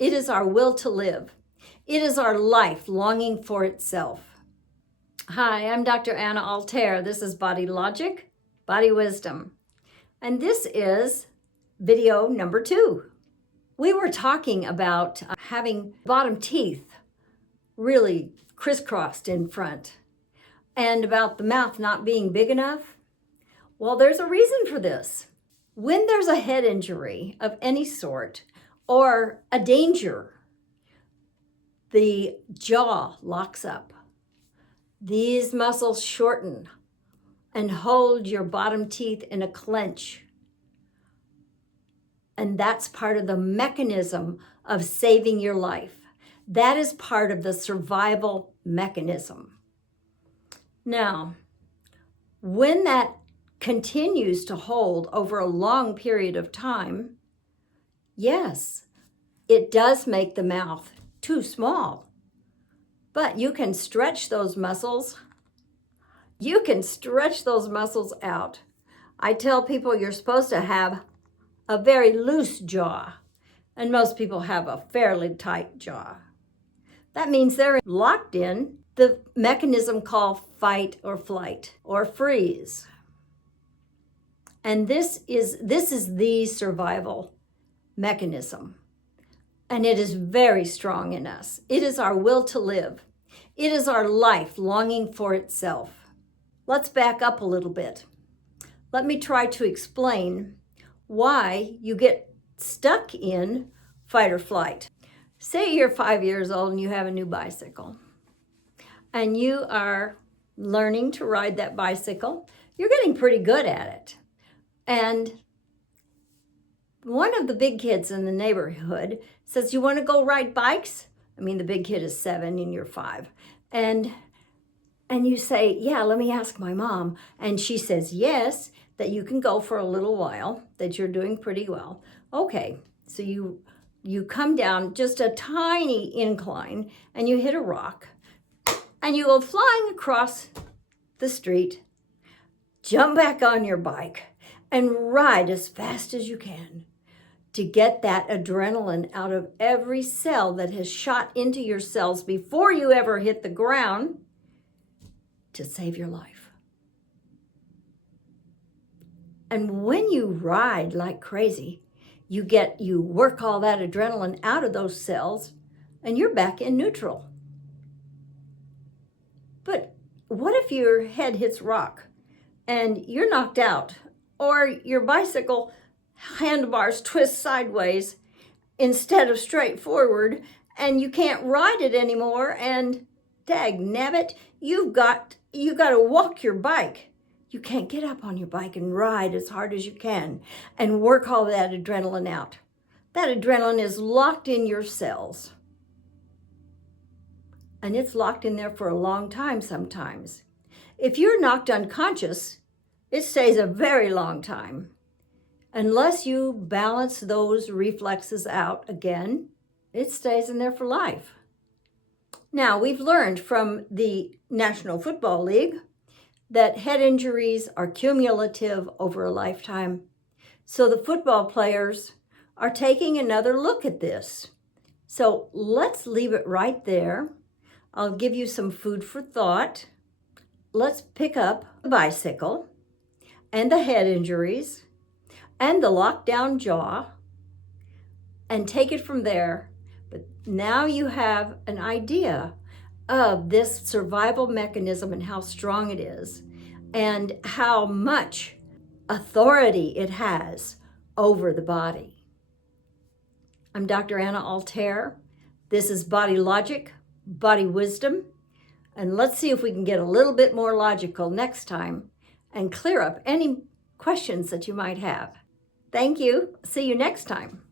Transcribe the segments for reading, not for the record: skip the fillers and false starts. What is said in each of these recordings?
It is our will to live. It is our life longing for itself. Hi, I'm Dr. Anna Altair. This is Body Logic, Body Wisdom. And this is video number 2. We were talking about having bottom teeth really crisscrossed in front and about the mouth not being big enough. Well, there's a reason for this. When there's a head injury of any sort or a danger, the jaw locks up. These muscles shorten and hold your bottom teeth in a clench. And that's part of the mechanism of saving your life. That is part of the survival mechanism. Now, when that continues to hold over a long period of time, yes, it does make the mouth too small. But you can stretch those muscles. You can stretch those muscles out. I tell people you're supposed to have a very loose jaw, and most people have a fairly tight jaw. That means they're locked in the mechanism called fight or flight or freeze. And this is the survival mechanism. And it is very strong in us. It is our will to live. It is our life longing for itself. Let's back up a little bit. Let me try to explain why you get stuck in fight or flight. Say you're 5 years old and you have a new bicycle, and you are learning to ride that bicycle. You're getting pretty good at it. And one of the big kids in the neighborhood says, "You want to go ride bikes?" I mean, the big kid is 7 and you're 5. And you say, "Yeah, let me ask my mom." And she says, "Yes, that you can go for a little while, that you're doing pretty well." Okay, so you come down just a tiny incline and you hit a rock and you go flying across the street, jump back on your bike and ride as fast as you can to get that adrenaline out of every cell that has shot into your cells before you ever hit the ground to save your life. And when you ride like crazy, you work all that adrenaline out of those cells and you're back in neutral. But what if your head hits rock and you're knocked out, or your bicycle handlebars twist sideways instead of straight forward and you can't ride it anymore, and dag nabbit, you got to walk your bike. You can't get up on your bike and ride as hard as you can and work all that adrenaline out. That adrenaline is locked in your cells. And it's locked in there for a long time sometimes. If you're knocked unconscious, it stays a very long time. Unless you balance those reflexes out again, it stays in there for life. Now, we've learned from the National Football League that head injuries are cumulative over a lifetime. So the football players are taking another look at this. So let's leave it right there. I'll give you some food for thought. Let's pick up the bicycle and the head injuries and the lockdown jaw and take it from there. But now you have an idea of this survival mechanism and how strong it is and how much authority it has over the body. I'm Dr. Anna Altair. This is Body Logic, Body Wisdom. And let's see if we can get a little bit more logical next time and clear up any questions that you might have. Thank you. See you next time.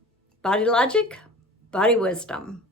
Body Logic, Body Wisdom.